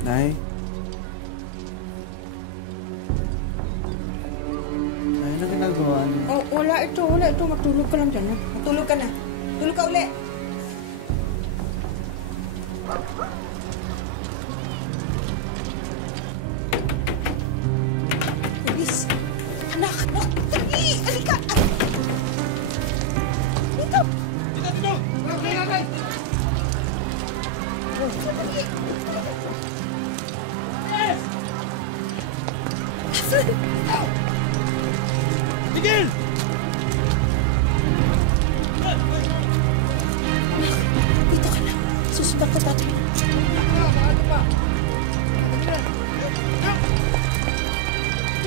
Nay? Nay, ano ginagawa niyo? Oh, wala ito. Matulog ka lang dyan. Matulog ka na. Tulog ka uli. Bilis. Anak, dali. Halika. Dito. Dito. Dali. Tigil! Dito ka na. Susundan ko tayo.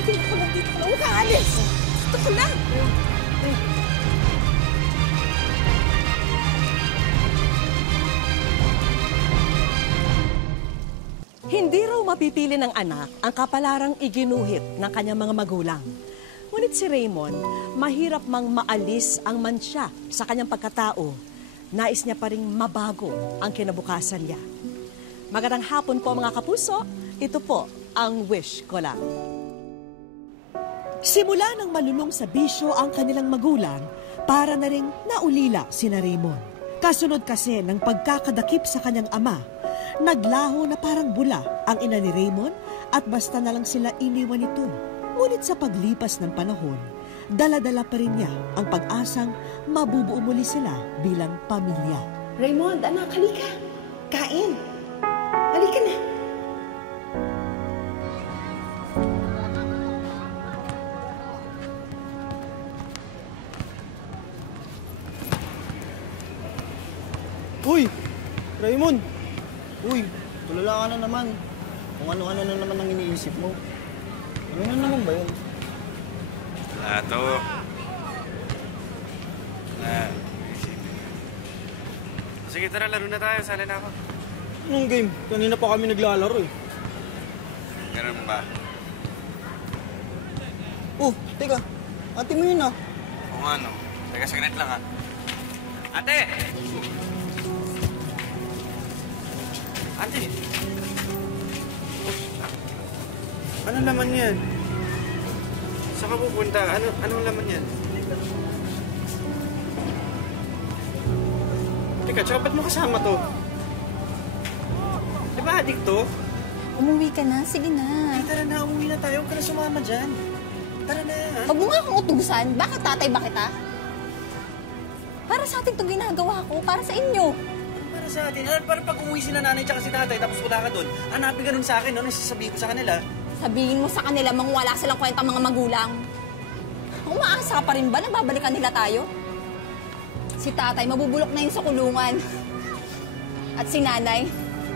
Dito ko lang. Huwag ka alis. Dito ko lang. Hindi raw mapipili ng anak ang kapalarang iginuhit ng kanyang mga magulang. Ngunit si Raymond, mahirap mang maalis ang mansya sa kanyang pagkatao. Nais niya pa ring mabago ang kinabukasan niya. Magandang hapon po mga kapuso, ito po ang Wish Ko Lang. Simula ng malulong sa bisyo ang kanilang magulang, para na ring naulila sina Raymond. Kasunod kasi ng pagkakadakip sa kanyang ama, naglaho na parang bula ang ina ni Raymond at basta na lang sila iniwan nito. Ngunit sa paglipas ng panahon, dala-dala pa rin niya ang pag-asang mabubuo muli sila bilang pamilya. Raymond, anak, halika. Kain. Halika na. Uy! Raymond! Uy, tulala ka na naman. Kung ano-ano na naman ang iniisip mo. Ano na naman ba yun? To. Sige, tara, laro na tayo. Sali na ako. Anong game? Kanina pa kami naglalaro eh. Ganun ba? Oh, teka. Ate mo yun ah. Kung ano. Teka, saglit lang ha. Ate! Ate! Ano laman yan? Saan ka pupunta? Anong laman yan? Teka, tsaka ba't mo kasama to? Di ba adik to? Umuwi ka na? Sige na. Ay, tara na, umuwi na tayo. Huwag ka na sumama dyan. Tara na. Huwag mo nga akong utusan. Bakit tatay ba kita? Para sa atin itong ginagawa ko. Para sa inyo. Para sa atin. Para pag umuwi si nanay tsaka si tatay tapos wala ka doon, hanapin ka nun sa akin, no? Nasasabihin ko sa kanila. Sabihin mo sa kanila mang wala silang kwenta mga magulang. Umaasa pa rin ba na babalikan nila tayo? Si tatay mabubulok na yun sa kulungan. At si nanay,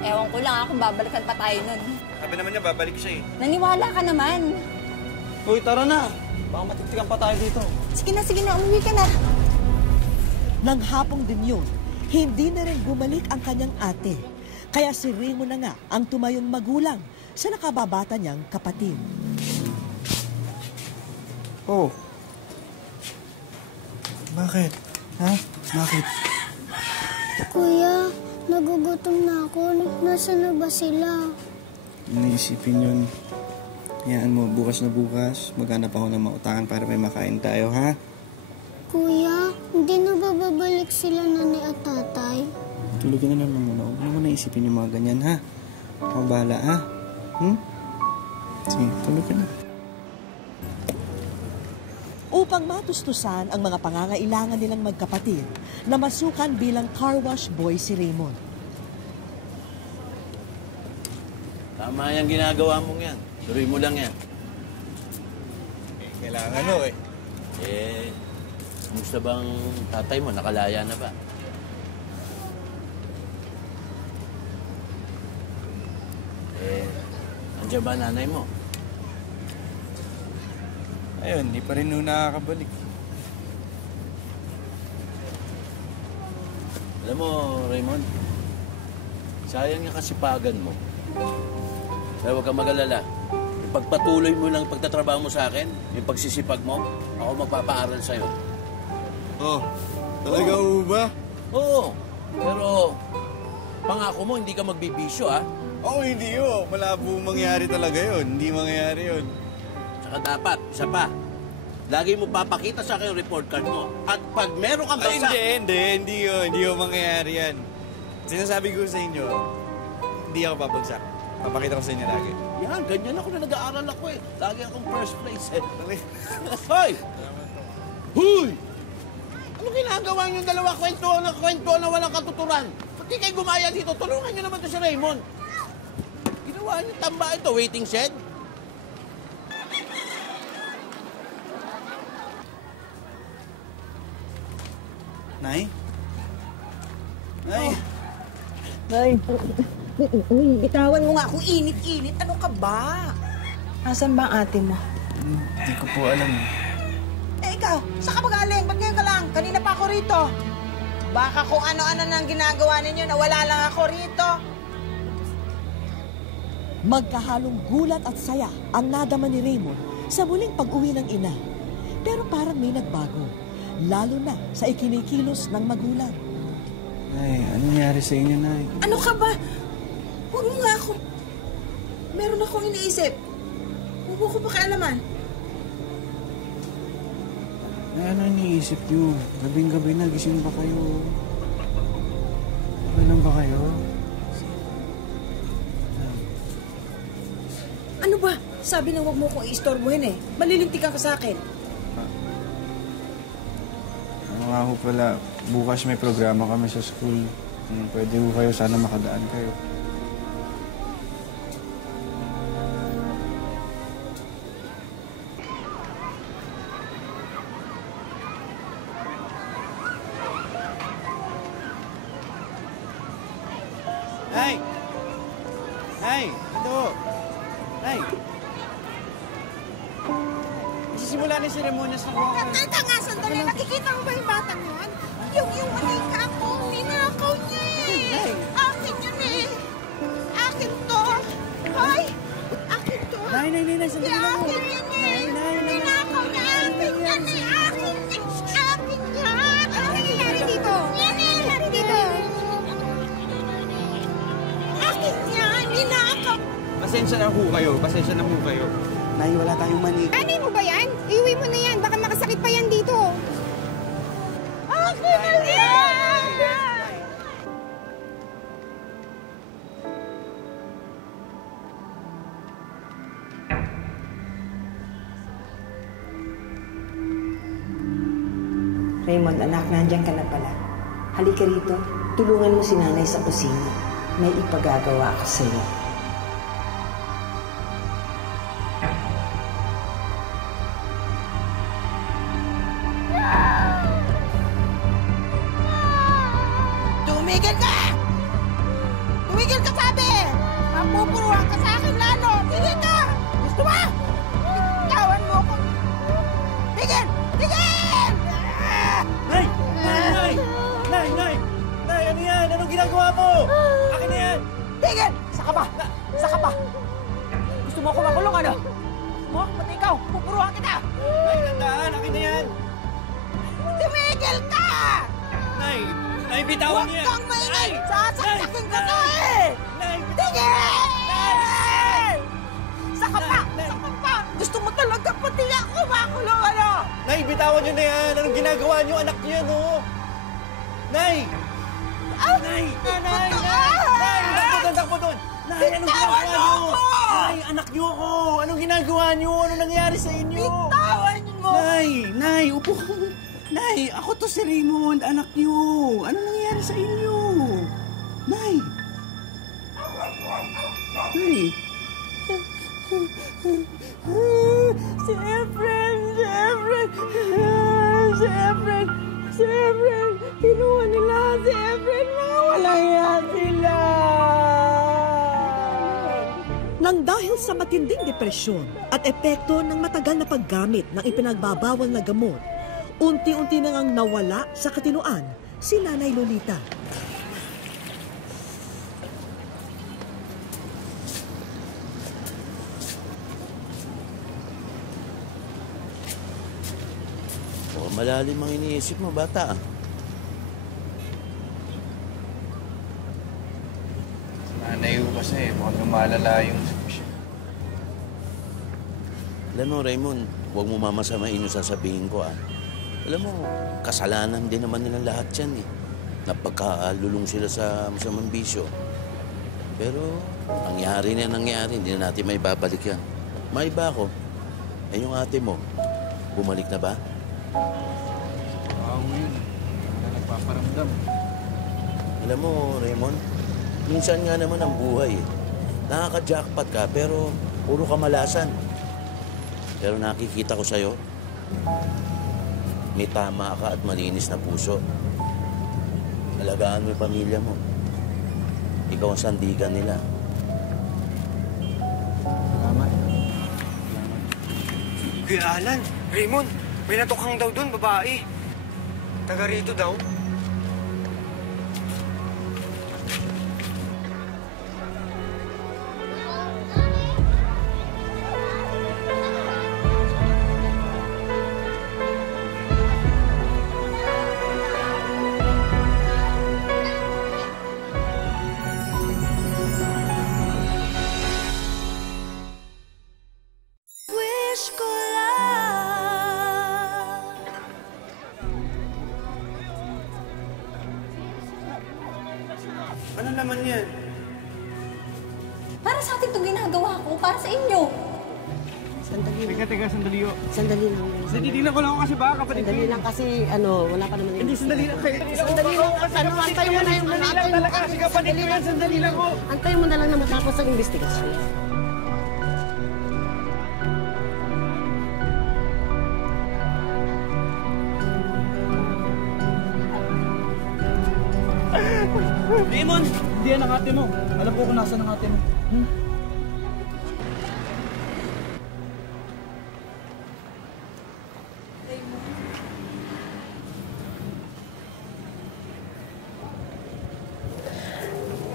ewan ko lang kung babalikan pa tayo nun. Sabi naman niya, babalik siya eh. Naniwala ka naman. Uy, tara na. Baka matitikan pa tayo dito. Sige na, umuwi ka na. Nang hapong din yun, hindi na rin bumalik ang kanyang ate. Kaya si Raymond na nga ang tumayong magulang sa nakababata niyang kapatid. Oh. Bakit? Ha? Bakit? Kuya, nagugutom na ako. Nasaan na ba sila? Naisipin yun. Hayaan mo, bukas na bukas, maghanap ako ng mautangan para may makain tayo, ha? Kuya, hindi na ba babalik sila nanay at tatay? Tulog na naman muna. Huwag mo na isipin yung mga ganyan, ha? Ako bahala, ha? Sige, tulog ka na. Upang matustusan ang mga pangangailangan nilang magkapatid, namasukan bilang car wash boy si Raymond. Tama yung ginagawa mong yan. Tuloy mo lang yan. Kailangan mo eh. Kumusta bang tatay mo? Nakalaya na ba? Andiyan ba nanay mo? Ayun, di pa rin nung nakakabalik. Alam mo, Raymond, sayang yung kasipagan mo. Kaya huwag kang mag-alala. Ipagpatuloy mo lang pagtatrabaho mo sa akin, yung pagsisipag mo, ako magpapaaral sa'yo. Oh, talaga ba? Oo, pero pangako mo, hindi ka magbibisyo, ha? Oo, hindi yun. Malabo mangyari talaga yun. Hindi mangyayari yun. Saka dapat, isa pa, lagi mo papakita sa akin yung report card mo. At pag meron kang Ay, bagsak... hindi yun mangyayari yan. Sinasabi ko sa inyo, hindi ako babagsak. Papakita ko sa inyo lagi. Yan, ganyan ako na nag-aaral ako eh. Lagi akong first place eh. Hoy! Huy! Ano ginagawa niyong dalawa kwentuhan na walang katuturan? Ba't di kayo gumaya dito? Tulungan niyo naman to si Raymond. Ginawa niyo tamba ito, waiting shed? Nay? Nay? Nay. Uy, bitawan mo nga ako. Init-init. Ano ka ba? Asan ba ang ate mo? Hindi ko po alam. Eh, ikaw, saan ka ba galing? Ba't ngayon ka lang? Kanina pa ako rito. Baka kung ano-ano nang ginagawa ninyo na wala lang ako rito. Magkahalong gulat at saya ang nadama ni Raymond sa muling pag-uwi ng ina. Pero parang may nagbago, lalo na sa ikinikilos ng magulang. Nay, ano nangyari sa inyo, Nay? Ano ka ba? Huwag mo nga ako. Meron akong iniisip. Huwag mo ko pakialaman. Nay, ano iniisip niyo? Gabing-gabi na, gising ba kayo? Okay lang ba kayo? Ano ba? Sabi na huwag mo kong i-istorbohin eh. Malilintikan ka sa akin. Ano nga ho pala, bukas may programa kami sa school. Pwede ho kayo, sana makadaan kayo. Nay! Nay! Ito! Nay! Isisimula na yung seremonya sa kuha. Teka nga, sandali. Nakikita mo ba yung batang yun? Yung manika ko, ninakaw niya eh. Akin yun eh. Akin to. Hoy! Akin to. Nay, sandali lang ho. Akin yun eh. Ninakaw niya. Akin yan eh. Akin niya. Ano nangyayari dito? Akin niya. Ninakaw. Pasensya na ho kayo. Nay, wala tayong mani. Ano mo ba yan? Iuwi mo na yan. Baka makasakit pa yan dito. Akin na yan! Raymond, anak, nandiyan ka na pala. Halika rito. Tulungan mo si nanay sa kusina. May ipagagawa ako sa'yo. Tumigil ka! Tumigil ka, sabi! Mapupuruhan ka sa akin lalo! Tigil ka! Gusto mo? Tawan mo ako! Tigil! Tigil! Nay! Nay, ano yan? Anong ginagawa mo? Akin na yan! Tigil! Saka ba? Gusto mo ako makulong, ano? Gusto mo? Pati ikaw, pupuruhan kita! Nay, tandaan! Akin na yan! Tumigil ka! Nay, bitawan Huwag niya! kang maingay! Sasaksakin ko to eh! Nay, Tigil! Saka pa! Gusto mo talaga pati ako makulong, ano? Nay, bitawan niyo na yan! Anong ginagawa niyo? Anak niyo yan, oh! Nay! Nay! Nay! Takbo doon! Nay, anong ginagawa niyo? Nay, anak niyo ako! Anong ginagawa niyo? Anong nangyari sa inyo? Bitawan mo! Nay, upo ka. Nay, ako to si Raymond, anak niyo. Anong nangyari sa inyo? Nay! Si Efren! Kinuha nila si Efren! Mga walang yan sila! Nang dahil sa matinding depresyon at epekto ng matagal na paggamit ng ipinagbabawal na gamot, unti-unti na ngang nawala sa katinuan si Nanay Lolita. Malalim ang iniisip mo, bata. Nanay, kasi mukhang lumalala yung sitwasyon. Alam mo, Raymond, huwag mo mamasamain yung sasabihin ko, ah. Alam mo, kasalanan din naman nilang lahat yan, eh. Napagkalulong sila sa masamang bisyo. Pero, nangyari na nangyari, hindi na natin may babalik yan. May iba ako. Eh, yung ate mo, bumalik na ba? Oo, yun. Wala nagpaparamdam. Alam mo, Raymond, minsan nga naman ang buhay, eh. Nakaka-jackpot ka, pero puro kamalasan. Pero nakikita ko sa'yo, may tama ka at malinis na puso. Alagaan mo yung pamilya mo. Ikaw ang sandigan nila. Salamat. Kuya Alan, Raymond, may natukhang daw doon, babae. Taga rito daw. Ano naman yan? Para sa atin itong ginagawa ko, para sa inyo. Sandali lang. Teka, sandali o. Sandali lang. Tititignan ko lang ako kasi baka kapatid. Sandali lang kasi, wala pa naman. Hindi, sandali lang kayo. Sandali lang. Antay mo na yung Sandali lang talaga kasi kapatid ko yan. Sandali lang ko. Antay mo na lang na matapos ang investigasyon. Raymond! Hindi yan ang ate mo. Alam ko kung nasaan ang ate mo.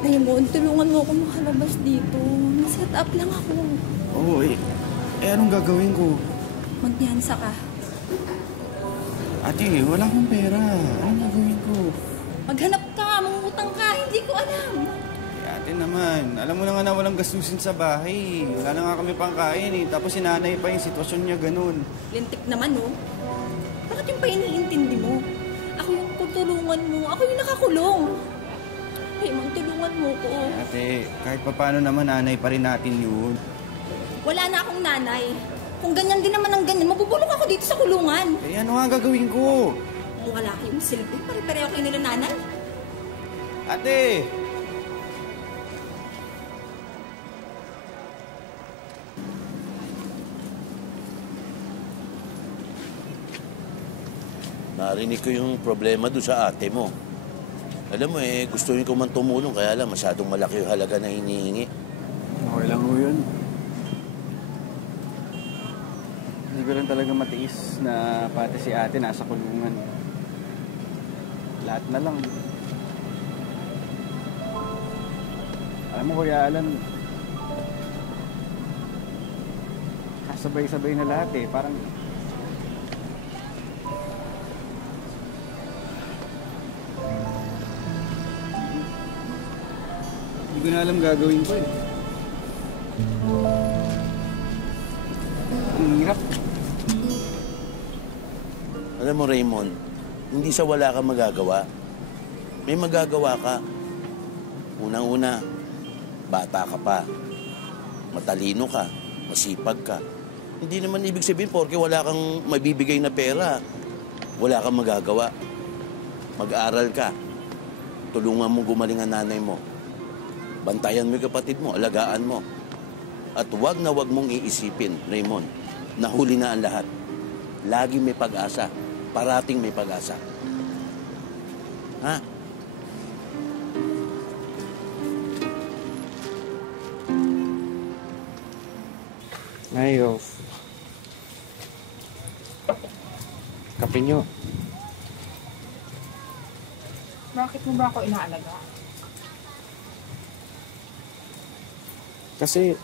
Raymond, tulungan mo ako makalabas dito. Set up lang ako. Oo, eh. Anong gagawin ko? Magpiyansa ka. Ate, wala akong pera. Anong gagawin ko? Maghanap ka, mangungutang ka. Hindi ko alam. Ate naman, alam mo na nga na walang gastusin sa bahay. Wala na nga kami pangkain eh. Tapos si nanay pa yung sitwasyon niya ganun. Lintik naman, no? Bakit yung pa iniintindi mo? Ako yung tutulungan mo. Ako yung nakakulong. Raymond, tulungan mo ko. Ate, kahit paano naman nanay pa rin natin yun. Wala na akong nanay. Kung ganyan din naman ang ganyan, mabubulok ako dito sa kulungan. Eh, ano nga gagawin ko? Kung wala kayong silbi, pare-pareho kayo nila nanay. Ate! Narinig ko yung problema doon sa ate mo. Alam mo eh, gusto ko man tumulong, kaya lang masyadong malaki yung halaga na hinihingi. Okay lang ho yun. Hindi ko lang talaga matiis na pati si ate nasa kulungan. Lahat na lang. Alam mo, Kuya Alan, kasabay-sabay na lahat eh. Parang hindi ko na alam gagawin ko eh. Ang hirap. Alam mo, Raymond, hindi sa wala kang magagawa. May magagawa ka. Unang-una, bata ka pa. Matalino ka. Masipag ka. Hindi naman ibig sabihin porke wala kang mabibigay na pera. Wala kang magagawa. Mag-aaral ka. Tulungan mo gumaling ang nanay mo. Bantayan mo yung kapatid mo, alagaan mo. At wag na wag mong iisipin, Raymond, na huli na ang lahat. Lagi may pag-asa. Parating may pag-asa. Ha? Ayo. Kape nyo. Bakit mo ba ako inaalaga? Kasi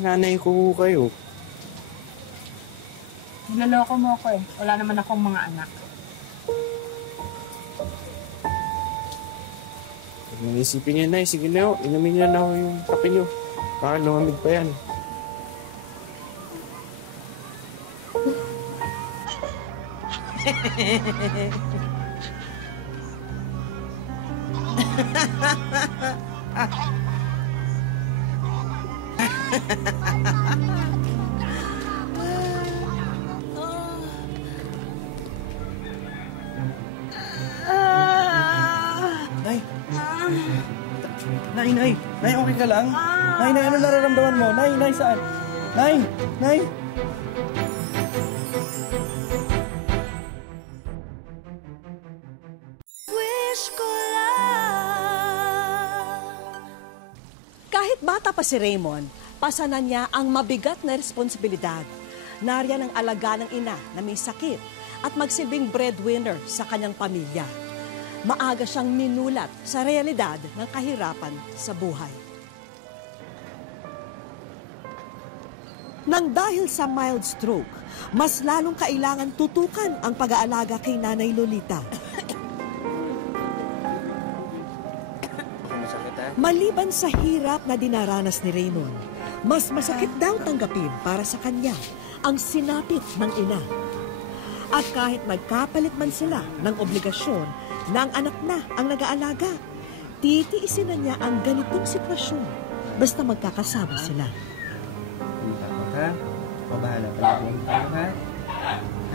nanay ko kayo. Niloloko mo ako eh. Wala naman akong mga anak. Naisipin niya na, sige na ho, inumin niya na ho yung kape niyo. Baka lumamig pa yan. Nay! Nay, okay ka lang? Nay, ano nararamdaman mo? Nay, saan? Nay! Kahit bata pa si Raymond, pasanan niya ang mabigat na responsibilidad. Nariyan ang alaga ng ina na may sakit at magsilbing breadwinner sa kanyang pamilya. Maaga siyang minulat sa realidad ng kahirapan sa buhay. Nang dahil sa mild stroke, mas lalong kailangan tutukan ang pag-aalaga kay Nanay Lolita. Maliban sa hirap na dinaranas ni Raymond, mas masakit daw tanggapin para sa kanya ang sinapit ng ina. At kahit nagkapalit man sila ng obligasyon na ang anak na ang nag-aalaga, titiisin na niya ang ganitong sitwasyon basta magkakasama sila. Hindi takot ha? Pabahala ka lang tayo ha?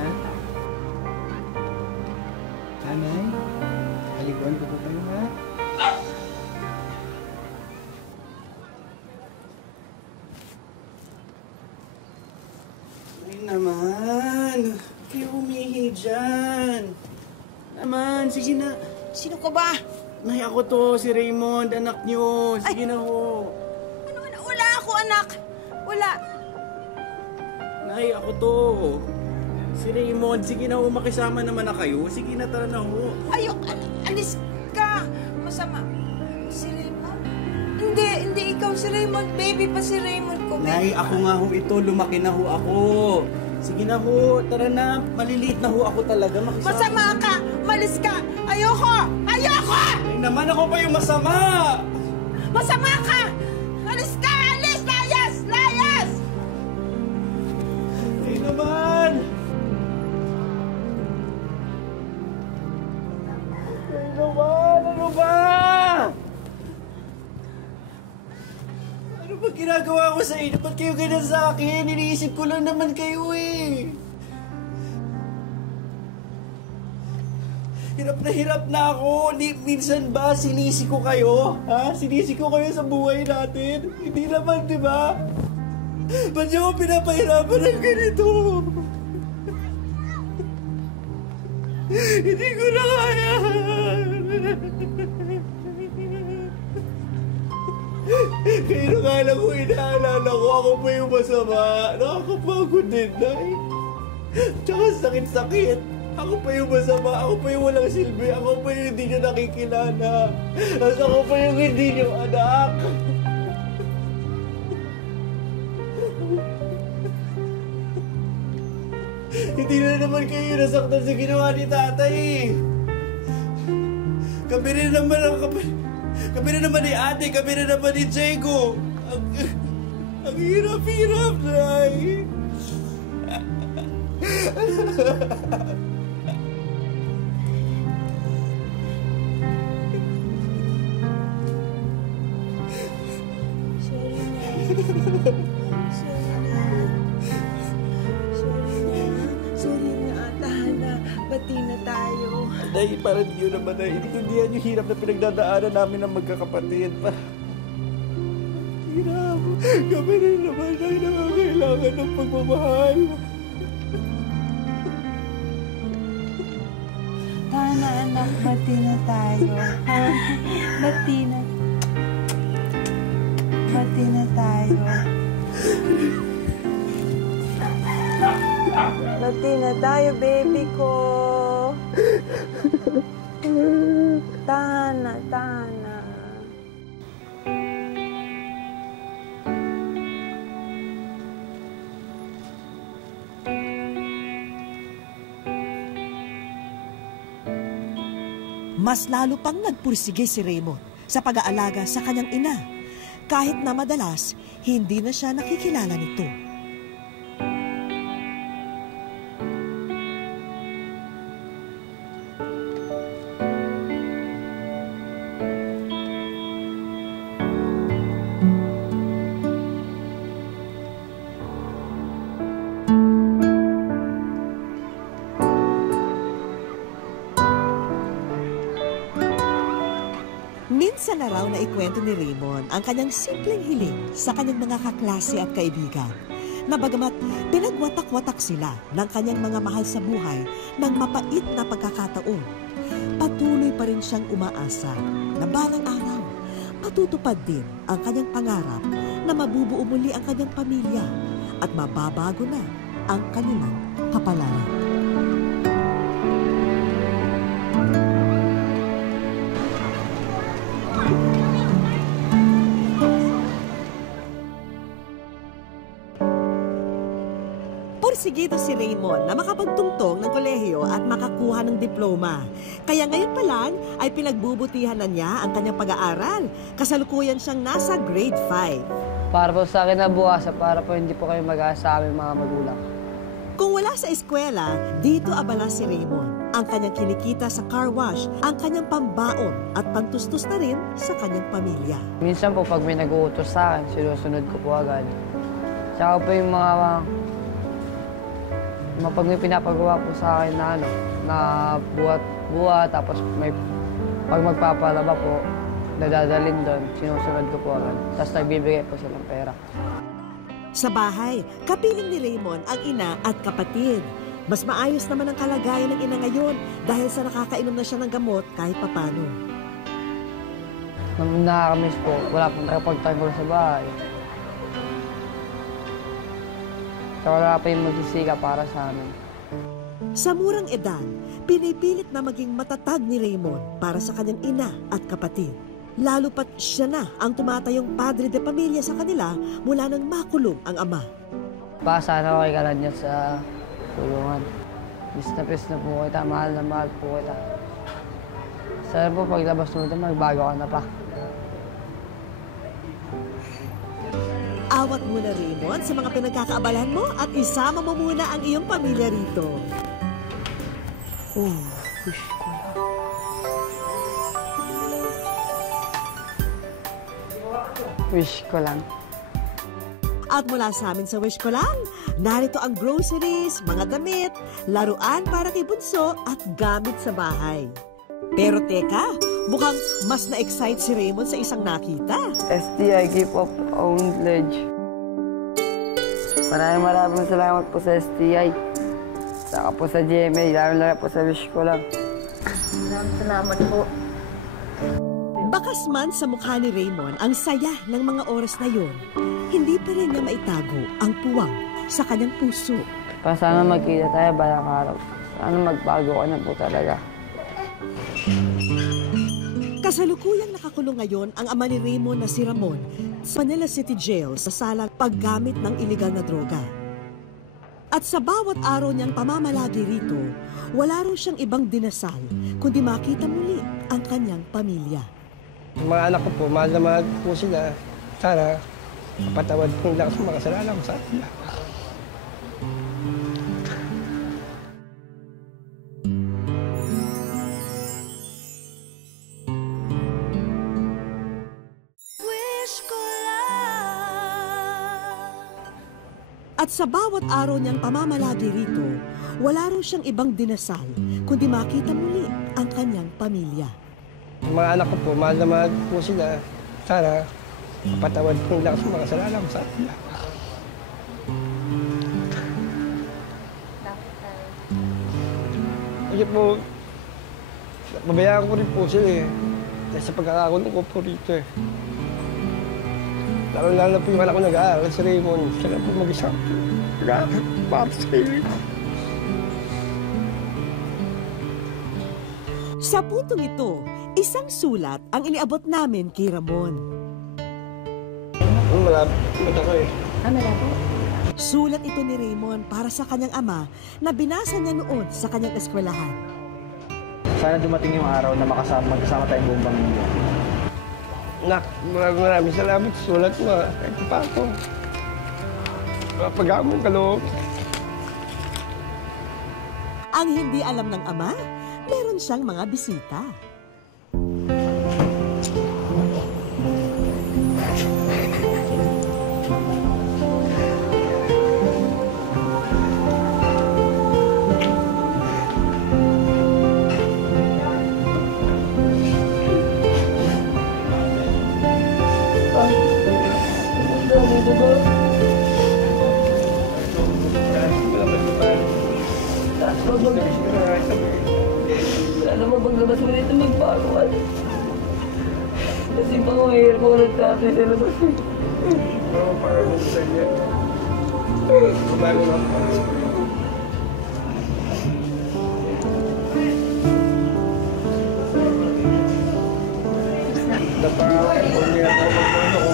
Ha? Nanay? Halikuan ko po kayo ha? Ay naman! Kayo umihi dyan! Naman, sige na. Sino ka ba? Nay, ako to, si Raymond, anak niyo. Sige na ho. Wala ako, anak. Wala. Nay, ako to. Si Raymond, sige na ho, makisama naman na kayo. Sige na, tara na ho. Ayok, alis ka. Masama. Si Raymond? Hindi ikaw si Raymond. Baby pa si Raymond ko. Nay, ako nga ho ito. Lumaki na ho ako. Sige na ho, tara na. Maliliit na ho ako talaga. Makisama. Masama ka. Malis ka. Ayoko. Ay naman, ako pa yung masama. Masama ka. Alis ka. Alis. Layas. Ay naman. Ano ba? Ano ba ginagawa ko sa inyo? Ba't kayo ganyan sa akin? Iniisip ko lang naman kayo eh. Hirap na ako. Minsan ba sinisi ko kayo? Ha? Sinisi ko kayo sa buhay natin? Hindi naman, di ba? Ba't niyo ako pinapahirapan ng ganito? Hindi ko na kaya. Pero kala ko inaalala ko, ako pa yung masama. Nakakapagod din, Nay. Tsaka sakit-sakit. Ako pa yung masama, ako pa yung walang silbi, ako pa yung hindi nyo nakikilala. At ako pa yung hindi nyo anak. Hindi na naman kayo nasaktan sa ginawa ni tatay. Kami rin naman ni ate, kami rin naman ni Diego. Ang hirap-hirap, Nay. Sorry na, Tahana. Bati na tayo. Nay, parang di yun naman na intindihan yung hirap na pinagdadaanan namin ng magkakapatid. Hirap. Kami rin naman ay nangangailangan ng pagmamahal. Tahana, anak. Bati na tayo. Bati na tayo. Bati na tayo, baby ko. Tahana. Mas lalo pang nagpursige si Raymond sa pag-aalaga sa kanyang ina, kahit na madalas hindi na siya nakikilala nito. Minsan na raw na ikwento ni Raymond ang kanyang simpleng hiling sa kanyang mga kaklase at kaibigan, na bagamat pinagwatak-watak sila ng kanyang mga mahal sa buhay ng mapait na pagkakataon, patuloy pa rin siyang umaasa na balang araw matutupad din ang kanyang pangarap na mabubuo muli ang kanyang pamilya at mababago na ang kanilang kapalaran. Porsigido si Raymond na makapagtungtong ng kolehiyo at makakuha ng diploma. Kaya ngayon pa lang ay pinagbubutihan na niya ang kanyang pag-aaral. Kasalukuyan siyang nasa grade 5. Para po sa akin na bukas, para po hindi po kayo mag-aasa sa aming mga magulang. Kung wala sa eskwela, dito abala si Raymond. Ang kanyang kinikita sa car wash, ang kanyang pambaon at pantustos na rin sa kanyang pamilya. Minsan po pag may nag-uutos sa akin, sinusunod ko po agad. Tsaka po yung mga pag may pinapagawa po sa akin na na buhat, tapos pag magpapalaba po, nadadalin doon, sinusunod ko po agad. Tapos nagbibigay po silang pera. Sa bahay, kapiling ni Raymond ang ina at kapatid. Mas maayos naman ang kalagayan ng ina ngayon dahil sa nakakainom na siya ng gamot kahit papano. Nung nakakamiss po, wala pong nakapagtanggol sa bahay. So, wala pa yung magsisika para sa amin. Sa murang edad, pinipilit na maging matatag ni Raymond para sa kanyang ina at kapatid. Lalo pat siya na ang tumatayong padre de pamilya sa kanila mula nang makulong ang ama. Sana ko kay Kalanya sa kulungan. Pis na po kita, mahal na mahal po kita. Sana po paglabas mo ito, magbago ka na pa. Awat muna, Raymond, sa mga pinagkakaabalahan mo at isama mo muna ang iyong pamilya rito. Wish ko lang. Wish ko lang. At mula sa amin sa Wish Ko Lang, narito ang groceries, mga damit, laruan para kay Bunso at gamit sa bahay. Pero teka, mukhang mas na-excite si Raymond sa isang nakita. STI, keep up own pledge. Maraming salamat po sa STI. Saka po sa GMA, lalo po sa Wish Ko Lang. Maraming salamat po. Bakas man sa mukha ni Raymond ang saya ng mga oras na yon, hindi pa rin niya maitago ang puwang sa kanyang puso. Sana magkita tayo balang araw. Sana magbago ka na po talaga. Kasalukuyang nakakulong ngayon ang ama ni Raymond na si Ramon sa Manila City Jail sa salang paggamit ng iligal na droga. At sa bawat araw niyang pamamalagi rito, wala rin siyang ibang dinasal kundi makita muli ang kanyang pamilya. Mga anak ko po, mahal na mahal po sila. Sana, kapatawad po nila sa mga kasalanan ko sa kanila. At sa bawat araw niyang pamamalagi rito, wala rin siyang ibang dinasal kundi makita muli ang kanyang pamilya. Mga anak ko po, mahal na mahal po sila. Sana, kapatawad po nila sa mga kasalanan ko sa kanila. Kasi po, pabayaan ko rin po sila eh. Dahil sa pagkakakulong ko po rito eh. Lalo po yung anak ko nag-aaral si Raymond. Siya na po mag-isang nag-aaral para sa sarili. Sa puntong ito, isang sulat ang iniabot namin kay Ramon. Malapit ako eh. Malapit? Sulat ito ni Raymond para sa kanyang ama na binasa niya noon sa kanyang eskwelahan. Sana dumating yung araw na magkasama tayong buong pamilya. Nak, maraming salamat sa sulat mo. Kahit pa ako. Mapagamong ka loob. Ang hindi alam ng ama, meron siyang mga bisita. Alam mo, paglabas mo dito magpagawan. Kasi baka mahirap mo nagtatay sa labas eh. Oo, para mo sa inyo. Kumago lang pa. Napakakit po niya ako magpuno ko.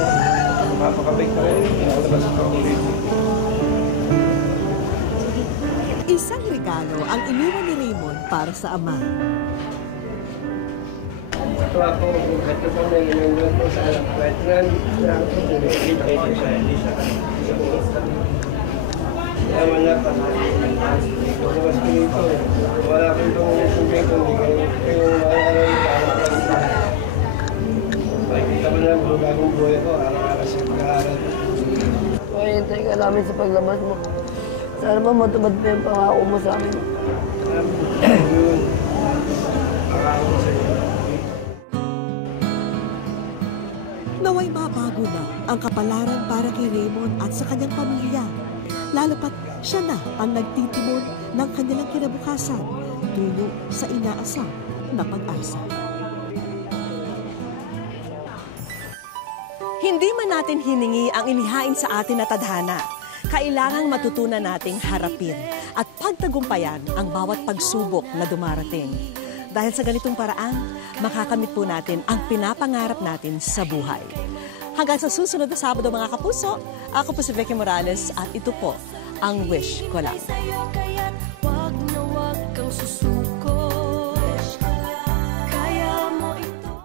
Mapakabig na rin. Nakalabas ko ako dito. Isang regalo ang iniwan ni Raymond para sa ama. Ito ako, ito po na ginagawa ko sa alam ko. Ito na lang ito, ito sa Ewan na pa. Pagkabas ko dito, wala akong itong sumay ko, hindi kayo ano yung parang lang. Makikita mo na ang bagong buhay ko, araw-araw sa pag-aaral. Mahintay ka namin sa paglabas mo. Sana ba matupad pa yung pangako mo sa amin? Yun. Pangako ko sa iyo. Naway mabago na ang kapalaran para kay Raymond at sa kanyang pamilya. Lalo pat siya na ang nagtitimon ng kanilang kinabukasan tungo sa inaasam na pag-asa. Hindi man natin hiningi ang inihain sa atin na tadhana, kailangang matutunan nating harapin at pagtagumpayan ang bawat pagsubok na dumarating. Dahil sa ganitong paraan, makakamit po natin ang pinapangarap natin sa buhay. Hanggang sa susunod na Sabado mga kapuso, ako po si Vicky Morales at ito po ang Wish Ko Lang.